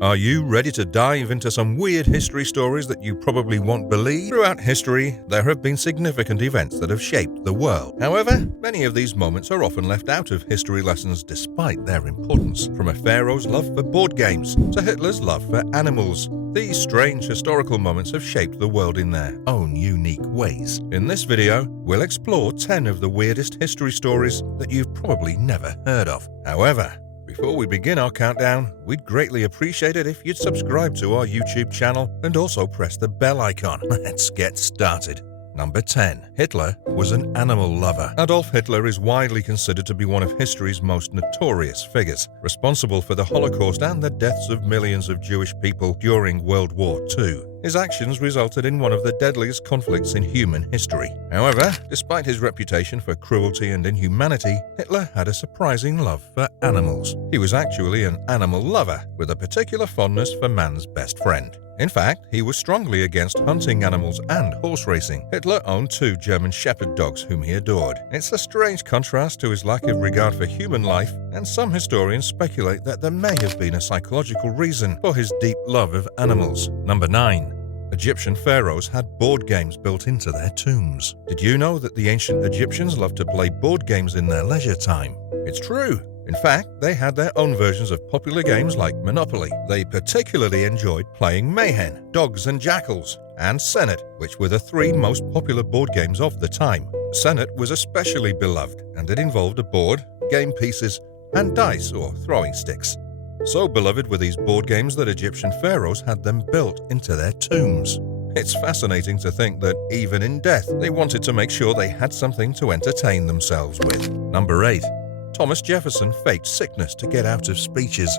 Are you ready to dive into some weird history stories that you probably won't believe? Throughout history, there have been significant events that have shaped the world. However, many of these moments are often left out of history lessons despite their importance. From a pharaoh's love for board games to Hitler's love for animals, these strange historical moments have shaped the world in their own unique ways. In this video, we'll explore 10 of the weirdest history stories that you've probably never heard of. However, before we begin our countdown, we'd greatly appreciate it if you'd subscribe to our YouTube channel and also press the bell icon. Let's get started. Number 10. Hitler was an animal lover. Adolf Hitler is widely considered to be one of history's most notorious figures, responsible for the Holocaust and the deaths of millions of Jewish people during World War II. His actions resulted in one of the deadliest conflicts in human history. However, despite his reputation for cruelty and inhumanity, Hitler had a surprising love for animals. He was actually an animal lover, with a particular fondness for man's best friend. In fact, he was strongly against hunting animals and horse racing. Hitler owned 2 German shepherd dogs whom he adored. It's a strange contrast to his lack of regard for human life, and some historians speculate that there may have been a psychological reason for his deep love of animals. Number 9. Egyptian pharaohs had board games built into their tombs. Did you know that the ancient Egyptians loved to play board games in their leisure time? It's true. In fact, they had their own versions of popular games like Monopoly. They particularly enjoyed playing Mayhem, Dogs and Jackals, and Senet, which were the 3 most popular board games of the time. Senet was especially beloved, and it involved a board, game pieces, and dice or throwing sticks. So beloved were these board games that Egyptian pharaohs had them built into their tombs. It's fascinating to think that even in death, they wanted to make sure they had something to entertain themselves with. Number 8. Thomas Jefferson faked sickness to get out of speeches.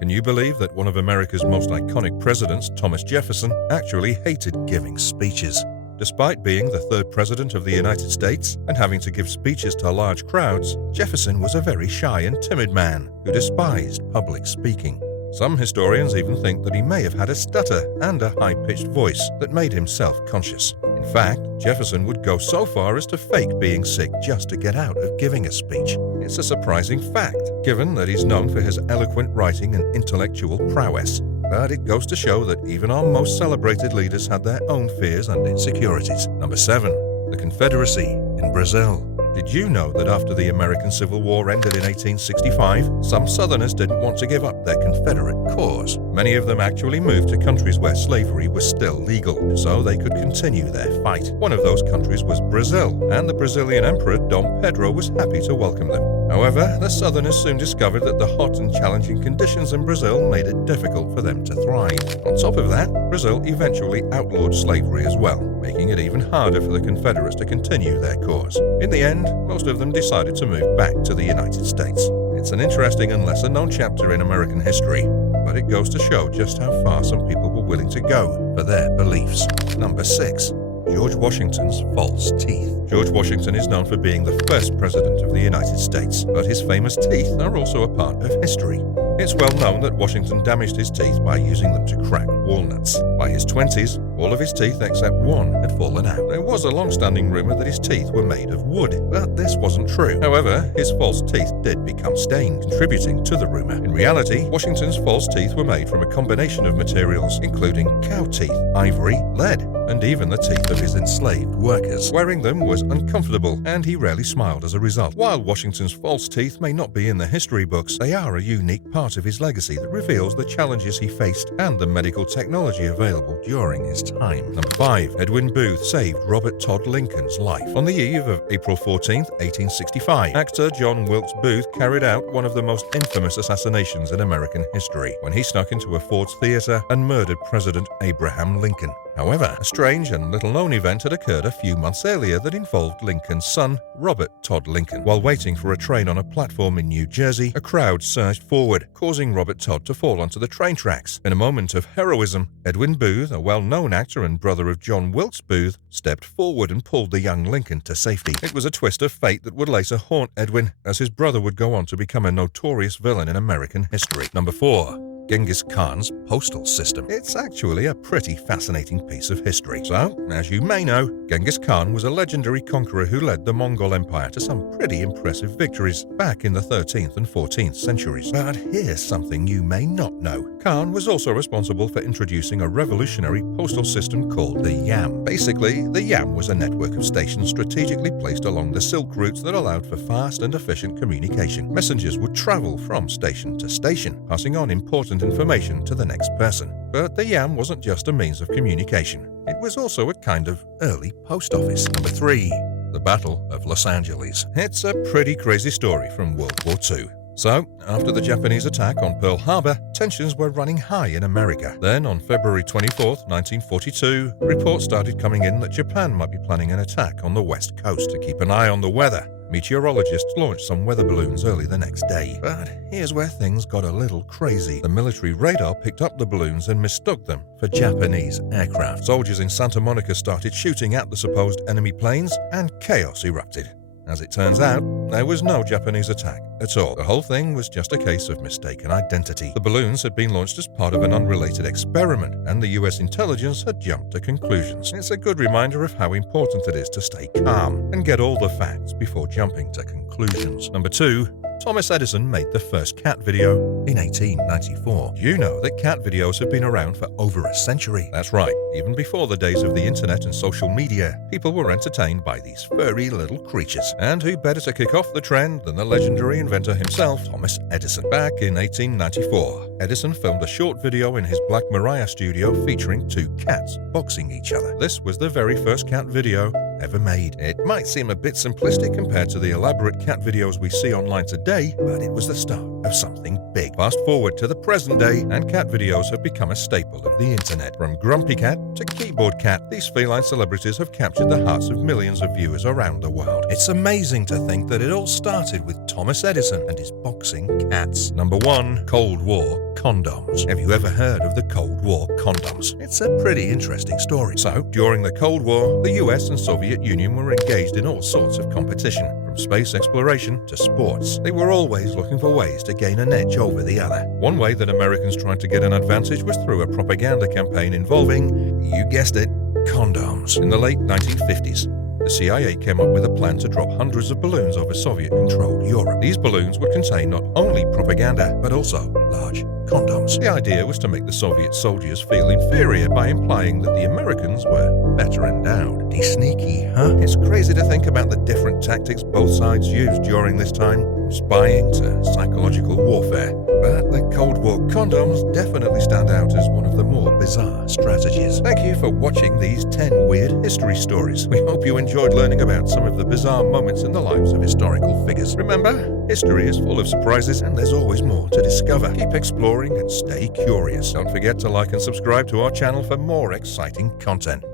Can you believe that one of America's most iconic presidents, Thomas Jefferson, actually hated giving speeches? Despite being the 3rd president of the United States and having to give speeches to large crowds, Jefferson was a very shy and timid man who despised public speaking. Some historians even think that he may have had a stutter and a high-pitched voice that made him self-conscious. In fact, Jefferson would go so far as to fake being sick just to get out of giving a speech. It's a surprising fact, given that he's known for his eloquent writing and intellectual prowess. But it goes to show that even our most celebrated leaders had their own fears and insecurities. Number 7. The Confederacy in Brazil. Did you know that after the American Civil War ended in 1865, some Southerners didn't want to give up their Confederate cause? Many of them actually moved to countries where slavery was still legal, so they could continue their fight. One of those countries was Brazil, and the Brazilian Emperor Dom Pedro was happy to welcome them. However, the Southerners soon discovered that the hot and challenging conditions in Brazil made it difficult for them to thrive. On top of that, Brazil eventually outlawed slavery as well, making it even harder for the Confederates to continue their cause. In the end, most of them decided to move back to the United States. It's an interesting and lesser-known chapter in American history, but it goes to show just how far some people were willing to go for their beliefs. Number 6. George Washington's false teeth. George Washington is known for being the first president of the United States, but his famous teeth are also a part of history. It's well known that Washington damaged his teeth by using them to crack walnuts. By his 20s, all of his teeth except one had fallen out. There was a long-standing rumor that his teeth were made of wood, but this wasn't true. However, his false teeth did become stained, contributing to the rumor. In reality, Washington's false teeth were made from a combination of materials, including cow teeth, ivory, lead, and even the teeth of his enslaved workers. Wearing them was uncomfortable, and he rarely smiled as a result. While Washington's false teeth may not be in the history books, they are a unique part of his legacy that reveals the challenges he faced and the medical technology available during his time. Number 5. Edwin Booth saved Robert Todd Lincoln's life. On the eve of April 14, 1865, actor John Wilkes Booth carried out one of the most infamous assassinations in American history when he snuck into a Ford's Theater and murdered President Abraham Lincoln. However, a strange and little-known event had occurred a few months earlier that involved Lincoln's son, Robert Todd Lincoln. While waiting for a train on a platform in New Jersey, a crowd surged forward, causing Robert Todd to fall onto the train tracks. In a moment of heroism, Edwin Booth, a well-known actor and brother of John Wilkes Booth, stepped forward and pulled the young Lincoln to safety. It was a twist of fate that would later haunt Edwin, as his brother would go on to become a notorious villain in American history. Number 4. Genghis Khan's postal system. It's actually a pretty fascinating piece of history. So, as you may know, Genghis Khan was a legendary conqueror who led the Mongol Empire to some pretty impressive victories back in the 13th and 14th centuries. But here's something you may not know. Khan was also responsible for introducing a revolutionary postal system called the Yam. Basically, the Yam was a network of stations strategically placed along the Silk routes that allowed for fast and efficient communication. Messengers would travel from station to station, passing on important information to the next person. But the Yam wasn't just a means of communication. It was also a kind of early post office. Number 3. The Battle of Los Angeles. It's a pretty crazy story from World War II. So, after the Japanese attack on Pearl Harbor, tensions were running high in America. Then, on February 24, 1942, reports started coming in that Japan might be planning an attack on the West Coast. To keep an eye on the weather, meteorologists launched some weather balloons early the next day. But here's where things got a little crazy. The military radar picked up the balloons and mistook them for Japanese aircraft. Soldiers in Santa Monica started shooting at the supposed enemy planes, and chaos erupted. As it turns out, there was no Japanese attack at all. The whole thing was just a case of mistaken identity. The balloons had been launched as part of an unrelated experiment, and the US intelligence had jumped to conclusions. It's a good reminder of how important it is to stay calm and get all the facts before jumping to conclusions. Number 2. Thomas Edison made the first cat video in 1894. You know that cat videos have been around for over a century. That's right, even before the days of the internet and social media, people were entertained by these furry little creatures. And who better to kick off the trend than the legendary inventor himself, Thomas Edison. Back in 1894, Edison filmed a short video in his Black Maria studio featuring 2 cats boxing each other. This was the very first cat video ever made. It might seem a bit simplistic compared to the elaborate cat videos we see online today, but it was the start of something big. Fast forward to the present day, and cat videos have become a staple of the internet. From Grumpy Cat to Keyboard Cat, these feline celebrities have captured the hearts of millions of viewers around the world. It's amazing to think that it all started with Thomas Edison and his boxing cats. Number 1. Cold War condoms. Have you ever heard of the Cold War condoms? It's a pretty interesting story. So, during the Cold War, the US and Soviet Union were engaged in all sorts of competition, from space exploration to sports. They were always looking for ways to gain an edge over the other. One way that Americans tried to get an advantage was through a propaganda campaign involving, you guessed it, condoms. In the late 1950s, the CIA came up with a plan to drop hundreds of balloons over Soviet-controlled Europe. These balloons would contain not only propaganda, but also large condoms. The idea was to make the Soviet soldiers feel inferior by implying that the Americans were better endowed. Pretty sneaky, huh? It's crazy to think about the different tactics both sides used during this time, from spying to psychological warfare. But the Cold War condoms definitely stand out as one of the more bizarre strategies. Thank you for watching these 10 weird history stories. We hope you enjoyed learning about some of the bizarre moments in the lives of historical figures. Remember, history is full of surprises, and there's always more to discover. Keep exploring and stay curious. Don't forget to like and subscribe to our channel for more exciting content.